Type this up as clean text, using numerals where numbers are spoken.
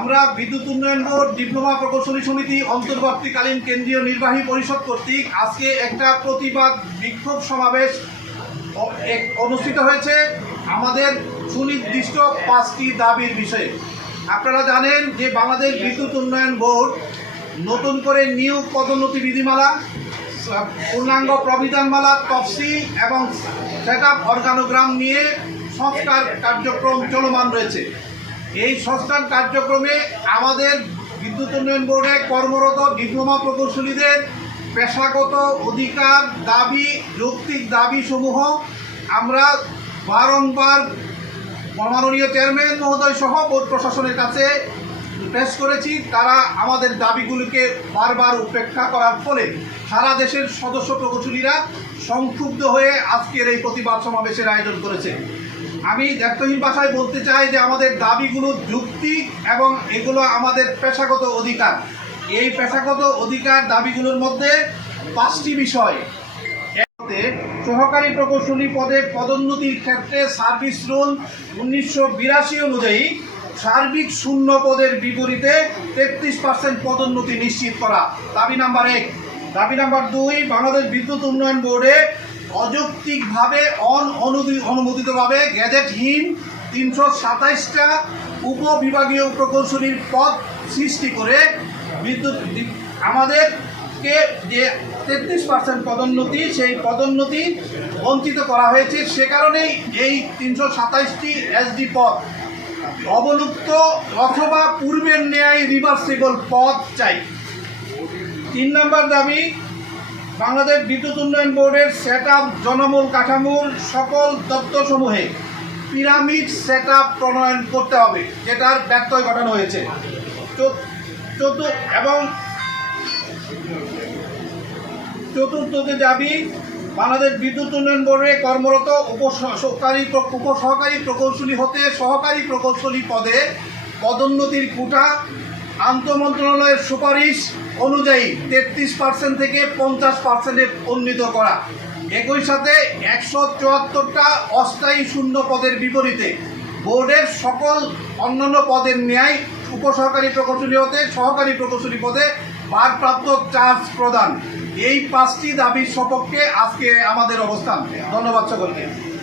আমরা বিদ্যুৎ উন্নয়ন বোর্ড ডিপ্লোমা প্রকৌশলী সমিতি অন্তর্বর্তীকালীন কেন্দ্রীয় নির্বাহী পরিষদ কর্তৃক আজকে একটা প্রতিবাদ বিক্ষোভ সমাবেশ অনুষ্ঠিত হয়েছে আমাদের সুনির্দিষ্ট 5টি দাবির বিষয়ে। আপনারা জানেন যে বাংলাদেশ বিদ্যুৎ উন্নয়ন বোর্ড নতুন করে নিউ পদোন্নতি বিধিমালা, পূর্ণাঙ্গ প্রবিধানমালা, তফসিল এবং সেট আপ অর্গানোগ্রাম নিয়ে সংস্কার কার্যক্রম চলমান রয়েছে। এই সংস্কার কার্যক্রমে আমাদের বিদ্যুৎ উন্নয়ন বোর্ডে কর্মরত ডিপ্লোমা প্রকৌশলীদের পেশাগত অধিকার দাবি, যৌক্তিক দাবিসমূহ আমরা বারংবার মাননীয় চেয়ারম্যান মহোদয় সহ বোর্ড প্রশাসনের কাছে পেশ করেছি। তারা আমাদের দাবিগুলিকে বারবার উপেক্ষা করার ফলে সারা দেশের সদস্য প্রকৌশলীরা সংক্ষুব্ধ হয়ে আজকের এই প্রতিবাদ সমাবেশের আয়োজন করেছে। আমি দায়িত্বহীন ভাষায় বলতে চাই যে আমাদের দাবিগুলো যৌক্তিক এবং এগুলো আমাদের পেশাগত অধিকার। এই পেশাগত অধিকার দাবিগুলোর মধ্যে 5টি বিষয়। সহকারী প্রকৌশলী পদে পদোন্নতির ক্ষেত্রে সার্ভিস রুল 1982 অনুযায়ী সার্বিক শূন্য পদের বিপরীতে 33% পদোন্নতি নিশ্চিত করা, দাবি নাম্বার 1। দাবি নাম্বার 2, বাংলাদেশ বিদ্যুৎ উন্নয়ন বোর্ডে অযৌক্তিকভাবে অনুমোদিতভাবে গ্যাজেটহীন 327টা উপবিভাগীয় প্রকৌশলীর পদ সৃষ্টি করে বিদ্যুৎ আমাদেরকে যে 33% পদোন্নতি, সেই পদোন্নতি বঞ্চিত করা হয়েছে। সে কারণেই এই 327টি এসডি পদ অবলুপ্ত অথবা পূর্বের ন্যায় রিভার্সিবল পদ চাই। 3 নম্বর দাবি, বাংলাদেশ বিদ্যুৎ উন্নয়ন বোর্ডের সেট আপ জনমূল কাঠামোর সকল দপ্তরসমূহে পিরামিড সেট আপ প্রণয়ন করতে হবে, যেটার ব্যত্যয় ঘটানো হয়েছে। চতুর্থ দাবি, বাংলাদেশ বিদ্যুৎ উন্নয়ন বোর্ডে কর্মরত উপসহকারী প্রকৌশলী হতে সহকারী প্রকৌশলী পদে পদোন্নতির কোটা আন্তঃমন্ত্রণালয়ের সুপারিশ অনুযায়ী 33% থেকে 50%-এ উন্নীত করা। একই সাথে 174টা অস্থায়ী শূন্য পদের বিপরীতে বোর্ডের সকল অন্যান্য পদের ন্যায় উপসহকারী প্রকৌশলী হতে সহকারী প্রকৌশলী পদে ভারপ্রাপ্ত চার্জ প্রদান। এই 5টি দাবির সপক্ষে আজকে আমাদের অবস্থান। ধন্যবাদ সকলকে।